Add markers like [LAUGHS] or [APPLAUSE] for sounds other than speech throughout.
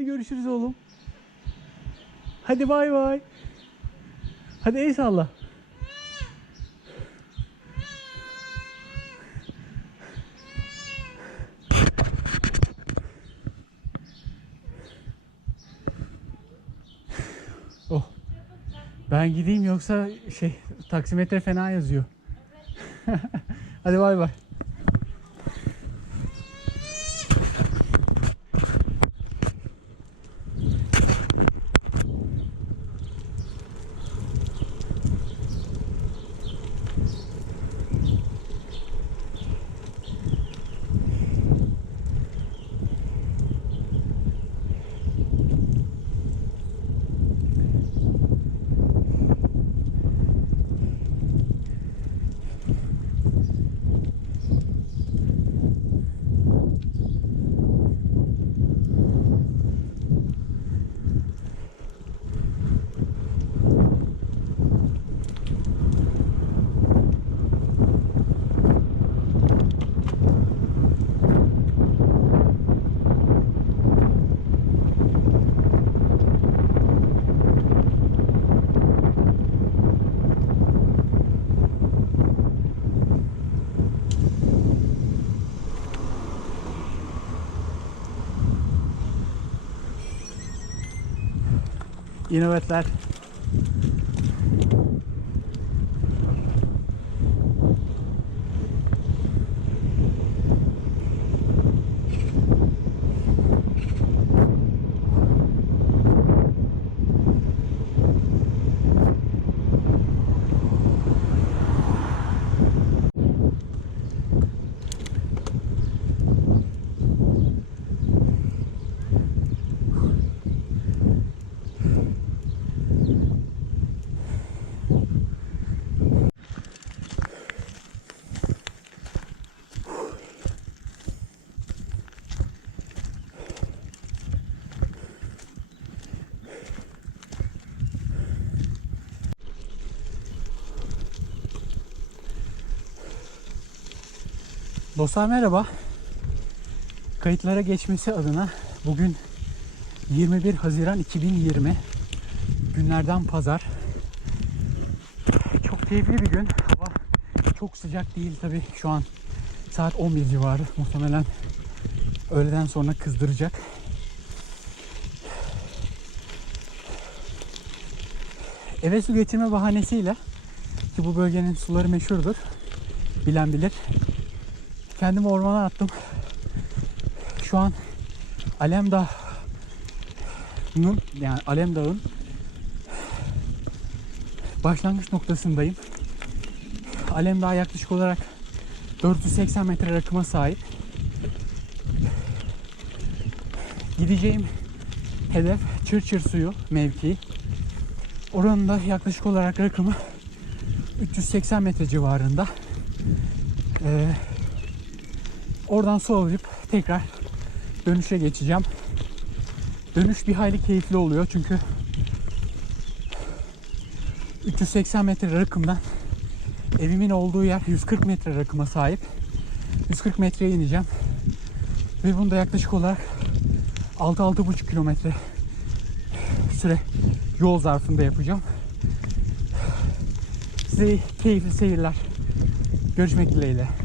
Hadi görüşürüz oğlum. Hadi bay bay. Hadi el salla. Oh. Ben gideyim yoksa şey taksimetre fena yazıyor. [LAUGHS] Hadi bay bay. İyi nöbetler. Dostlar merhaba. Kayıtlara geçmesi adına bugün 21 Haziran 2020 günlerden pazar. Çok keyifli bir gün. Hava çok sıcak değil tabi şu an saat 11 civarı. Muhtemelen öğleden sonra kızdıracak. Eve su getirme bahanesiyle ki bu bölgenin suları meşhurdur. Bilen bilir. Kendimi ormana attım. Şu an Alemdağ'ın yani Alemdağ'ın başlangıç noktasındayım. Alemdağ yaklaşık olarak 480 metre rakıma sahip. Gideceğim hedef Çırçır suyu mevkii. Oranın da yaklaşık olarak rakımı 380 metre civarında. Ee, Oradan su alıp tekrar dönüşe geçeceğim. Dönüş bir hayli keyifli oluyor çünkü 380 metre rakımdan evimin olduğu yer 140 metre rakıma sahip. 140 metreye ineceğim. Ve bunu da yaklaşık olarak 6-6,5 kilometre süre yol zarfında yapacağım. Size keyifli seyirler. Görüşmek dileğiyle.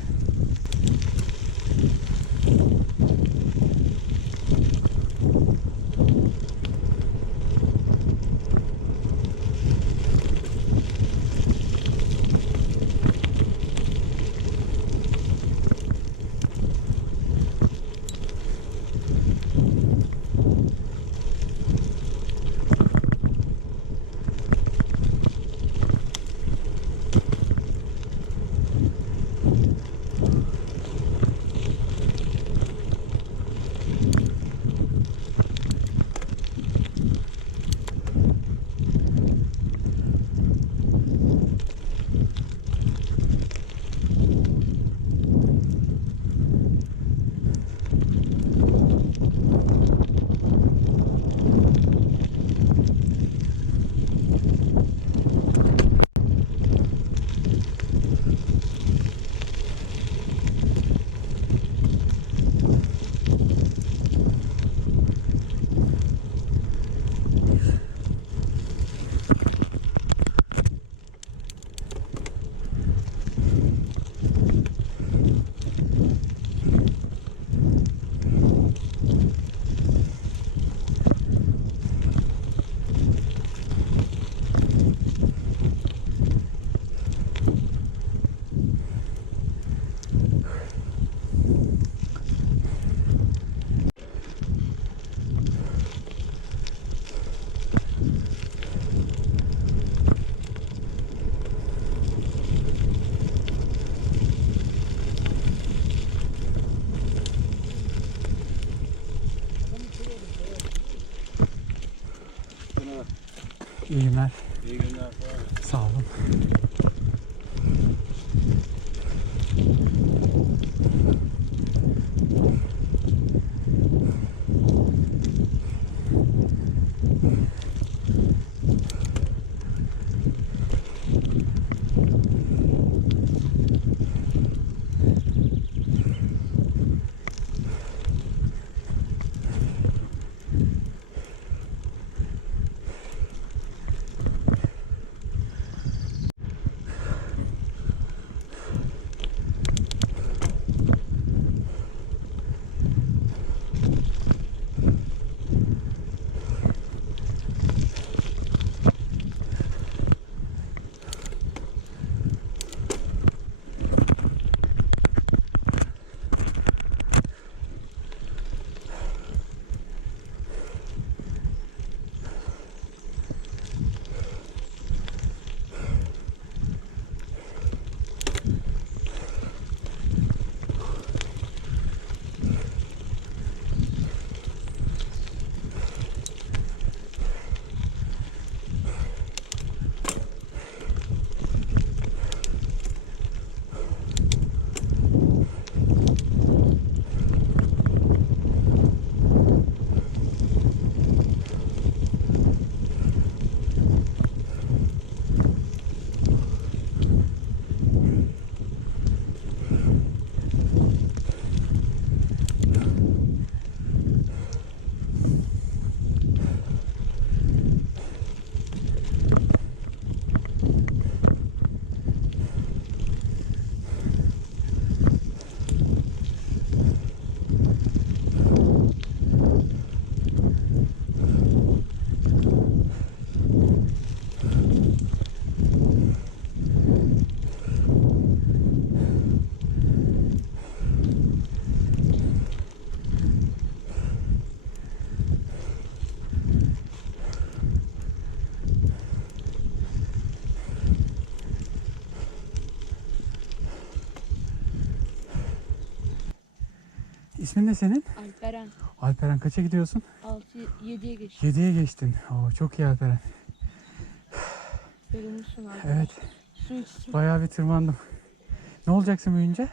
İyi günler. İyi günler. Sağ olun. İsmin ne senin? Alperen Alperen kaça gidiyorsun? 6 7'ye geçti. 7'ye geçtin. Oo, çok iyi Alperen. Yorulmuşsun abi. Evet. Su içsin. Bayağı bir tırmandım. Ne olacaksın büyüyünce?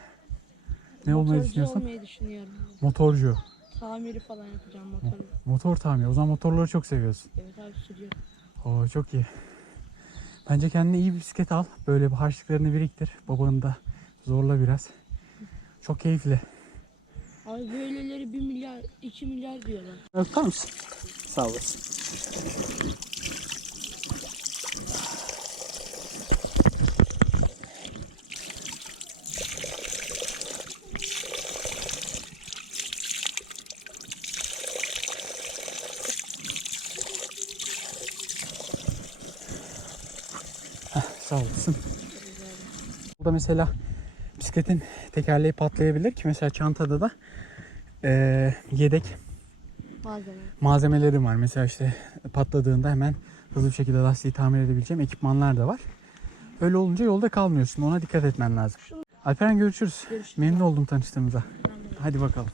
Ne olmayı Motorcu düşünüyorsun? olmayı düşünüyorum. Motorcu. Tamiri falan yapacağım motoru. Motor tamiri. O zaman motorları çok seviyorsun. Evet abi sürüyorum. Oo çok iyi. Bence kendine iyi bir bisiklet al. Böyle bir harçlıklarını biriktir. Babanı da zorla biraz. Çok keyifli. Abi böyleleri 1 milyar 2 milyar diyorlar. Öpter misin? Sağ olasın. Sağ olasın. Burada mesela bisikletin tekerleği patlayabilir ki mesela çantada da eee, yedek Malzeme. malzemelerim var. Mesela işte patladığında hemen hızlı bir şekilde lastiği tamir edebileceğim ekipmanlar da var. Öyle olunca yolda kalmıyorsun. Ona dikkat etmen lazım. Alperen görüşürüz. Görüşürüz. Memnun oldum tanıştığımıza. Hadi bakalım.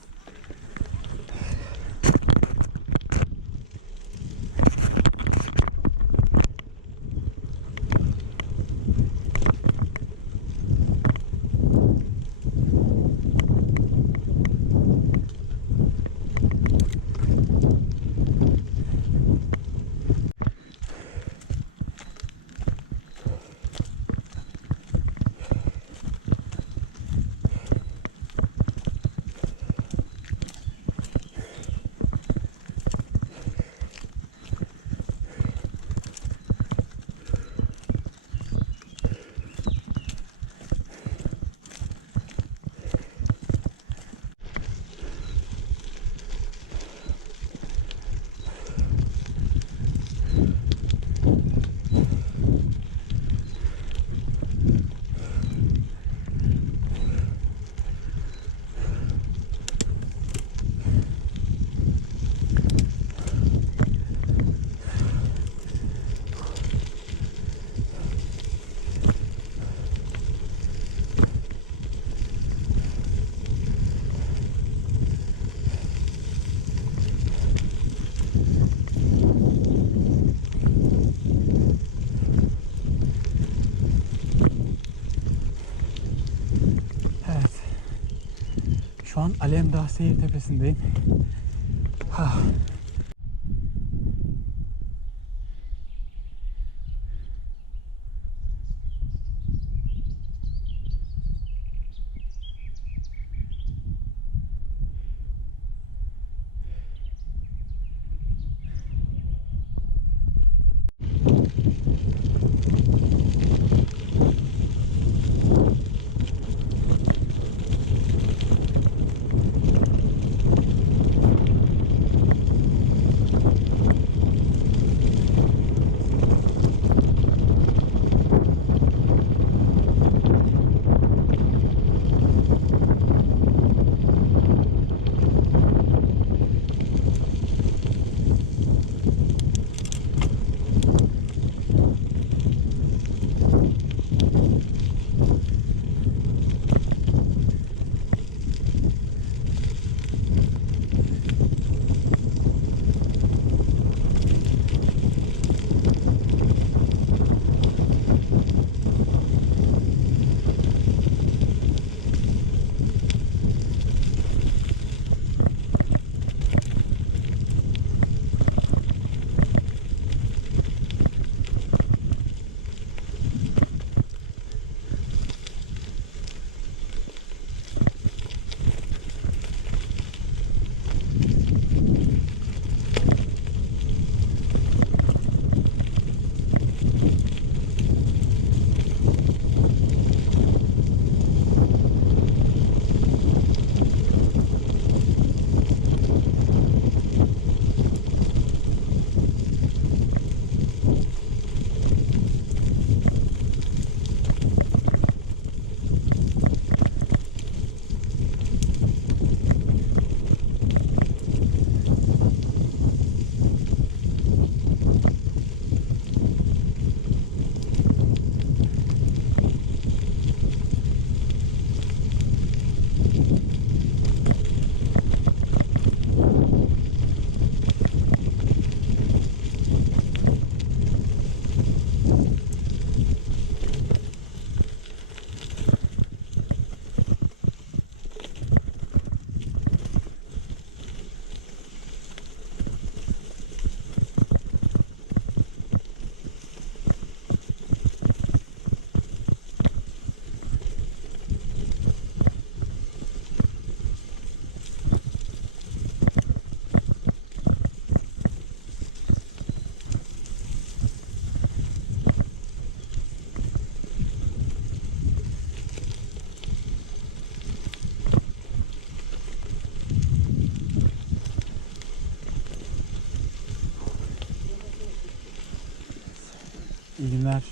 Şu an Alemdağ Seyir Tepesi'ndeyim. İyi günler.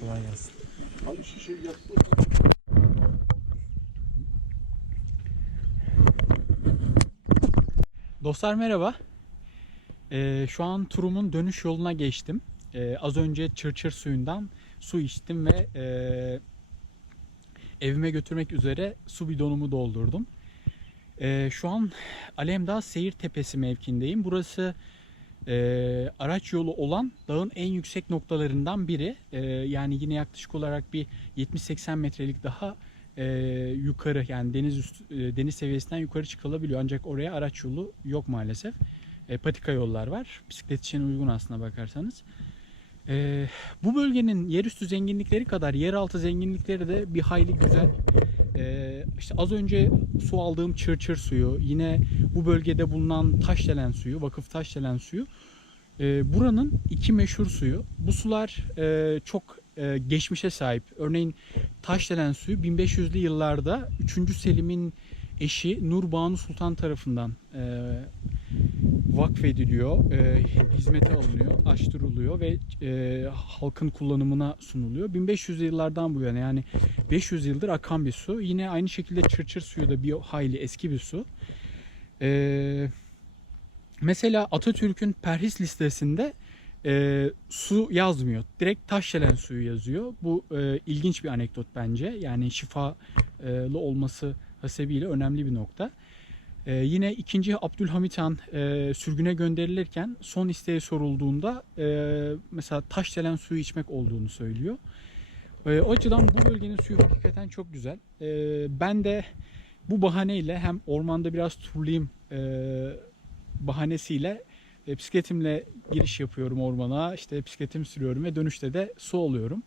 Kolay gelsin. Abi şişe yaptı. Dostlar merhaba. Ee, şu an turumun dönüş yoluna geçtim. Ee, az önce çırçır suyundan su içtim ve e, evime götürmek üzere su bidonumu doldurdum. Ee, şu an Alemdağ Seyir Tepesi mevkindeyim. Burası e, araç yolu olan dağın en yüksek noktalarından biri. E, yani yine yaklaşık olarak bir 70-80 metrelik daha e, yukarı yani deniz üstü, e, deniz seviyesinden yukarı çıkılabiliyor. Ancak oraya araç yolu yok maalesef. E, patika yollar var. Bisiklet için uygun aslına bakarsanız. E, bu bölgenin yerüstü zenginlikleri kadar yeraltı zenginlikleri de bir hayli güzel. E, işte az önce su aldığım çırçır suyu, yine bu bölgede bulunan Taşdelen suyu, vakıf Taşdelen suyu e, buranın iki meşhur suyu. Bu sular e, çok e, geçmişe sahip. Örneğin Taşdelen suyu 1500'lü yıllarda 3. Selim'in eşi Nur Banu Sultan tarafından vakfediliyor, e, hizmete alınıyor, açtırılıyor ve e, halkın kullanımına sunuluyor. 1500 yıllardan bu yana yani 500 yıldır akan bir su. Yine aynı şekilde çırçır suyu da bir hayli eski bir su. E, mesela Atatürk'ün perhis listesinde e, su yazmıyor. Direkt Taşdelen suyu yazıyor. Bu e, ilginç bir anekdot bence. Yani şifalı olması hasebiyle önemli bir nokta. E, yine 2. Abdülhamit Han e, sürgüne gönderilirken son isteği sorulduğunda e, mesela Taşdelen suyu içmek olduğunu söylüyor. E, o açıdan bu bölgenin suyu hakikaten çok güzel. E, ben de Bu bahaneyle hem ormanda biraz turlayayım e, bahanesiyle e, bisikletimle giriş yapıyorum ormana. İşte bisikletimi sürüyorum ve dönüşte de su alıyorum.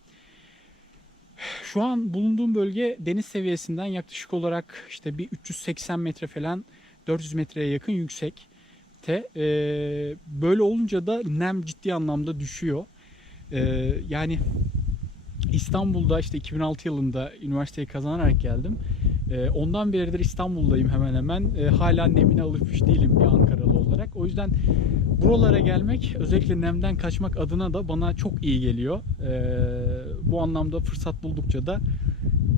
Şu an bulunduğum bölge deniz seviyesinden yaklaşık olarak işte bir 380 metre falan 400 metreye yakın yüksekte. E, böyle olunca da nem ciddi anlamda düşüyor. E, yani İstanbul'da işte 2006 yılında üniversiteyi kazanarak geldim. E, ondan beridir İstanbul'dayım hemen hemen. E, hala nemine alışmış değilim bir Ankaralı olarak. O yüzden buralara gelmek özellikle nemden kaçmak adına da bana çok iyi geliyor. E, bu anlamda fırsat buldukça da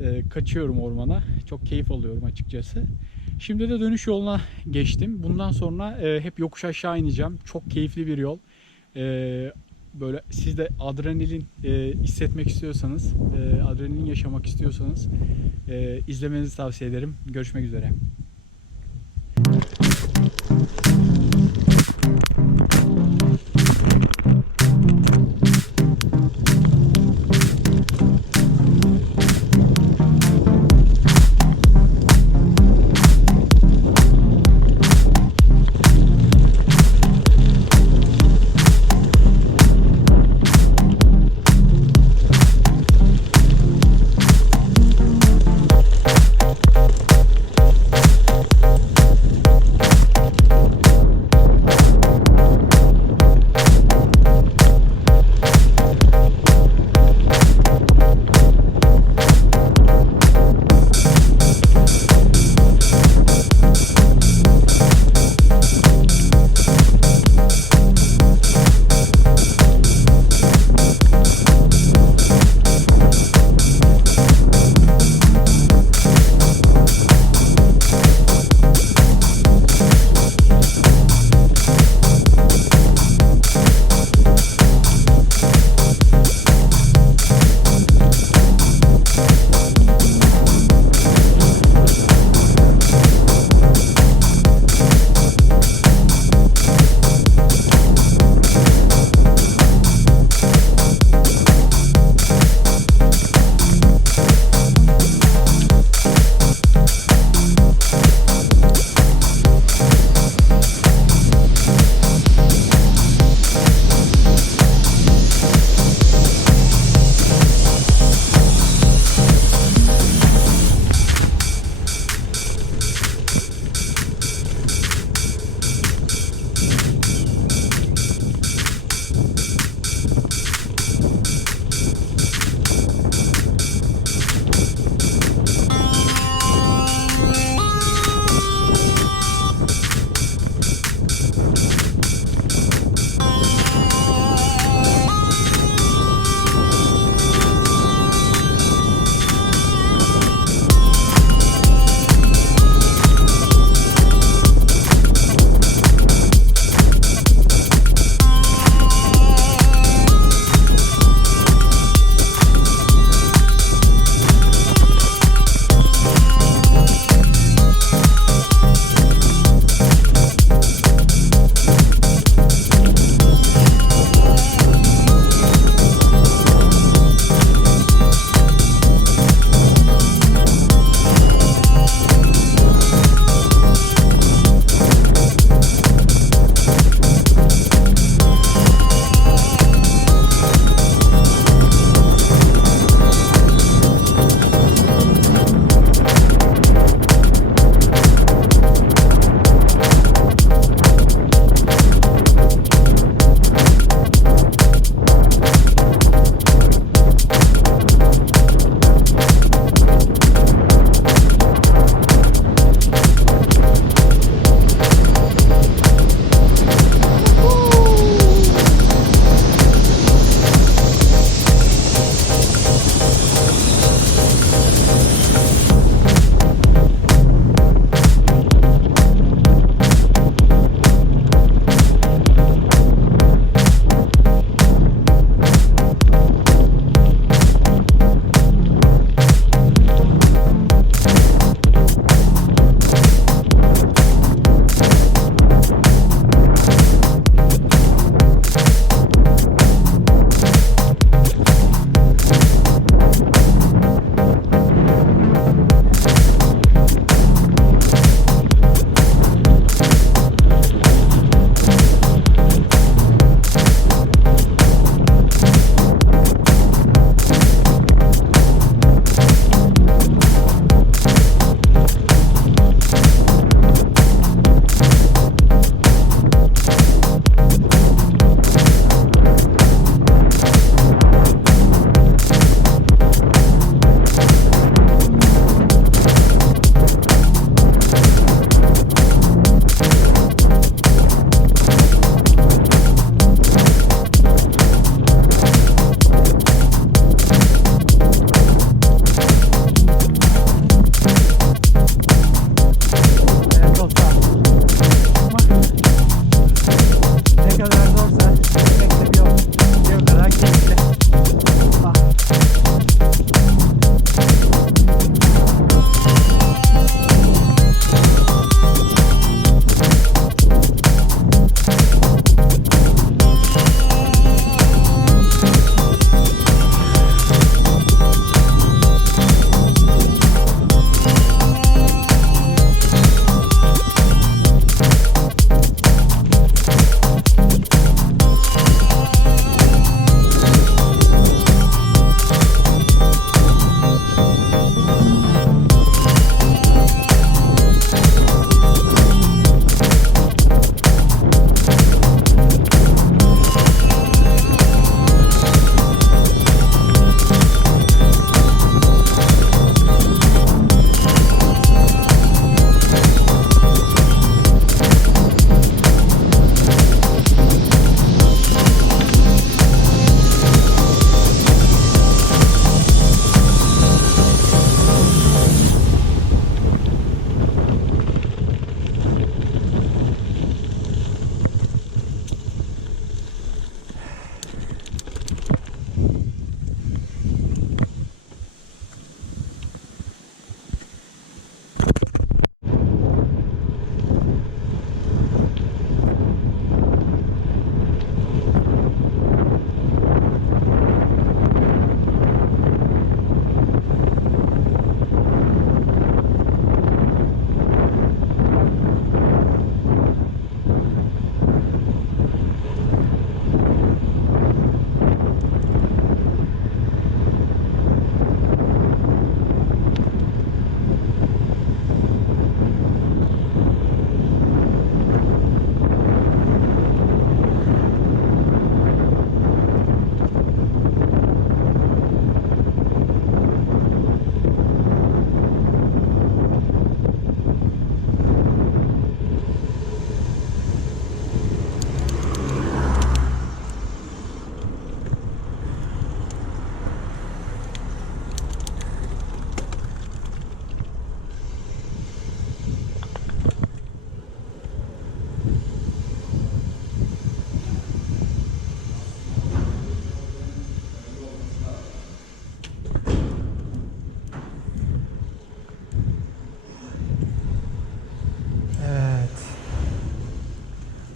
e, kaçıyorum ormana. Çok keyif alıyorum açıkçası. Şimdi de dönüş yoluna geçtim. Bundan sonra e, hep yokuş aşağı ineceğim. Çok keyifli bir yol. E, böyle siz de adrenalin e, hissetmek istiyorsanız, e, adrenalin yaşamak istiyorsanız e, izlemenizi tavsiye ederim. Görüşmek üzere.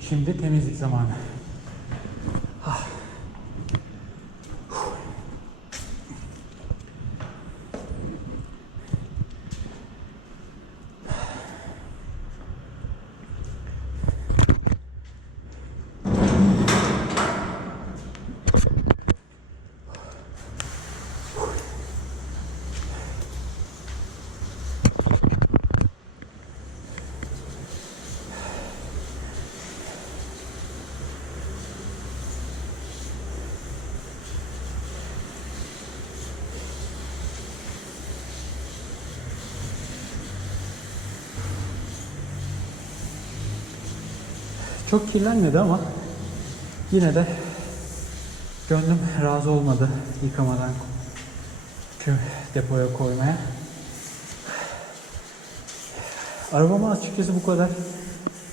Şimdi temizlik zamanı. Çok kirlenmedi ama yine de gönlüm razı olmadı yıkamadan şu depoya koymaya. Arabama açıkçası bu kadar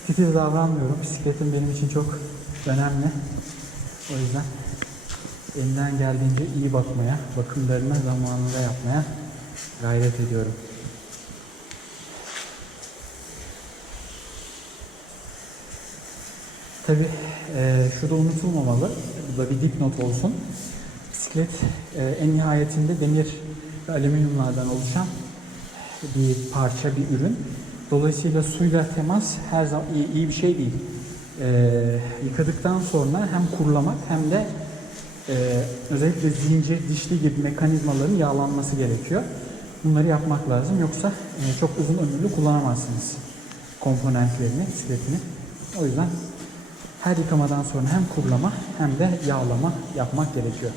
titiz davranmıyorum. Bisikletim benim için çok önemli. O yüzden elimden geldiğince iyi bakmaya, bakımlarını zamanında yapmaya gayret ediyorum. Tabii e, şu da unutulmamalı. Bu da bir dipnot olsun. Bisiklet e, en nihayetinde demir ve alüminyumlardan oluşan bir parça, bir ürün. Dolayısıyla suyla temas her zaman iyi, iyi bir şey değil. E, yıkadıktan sonra hem kurulamak hem de e, özellikle zincir, dişli gibi mekanizmaların yağlanması gerekiyor. Bunları yapmak lazım. Yoksa e, çok uzun ömürlü kullanamazsınız komponentlerini, bisikletini. O yüzden her yıkamadan sonra hem kurulama hem de yağlama yapmak gerekiyor.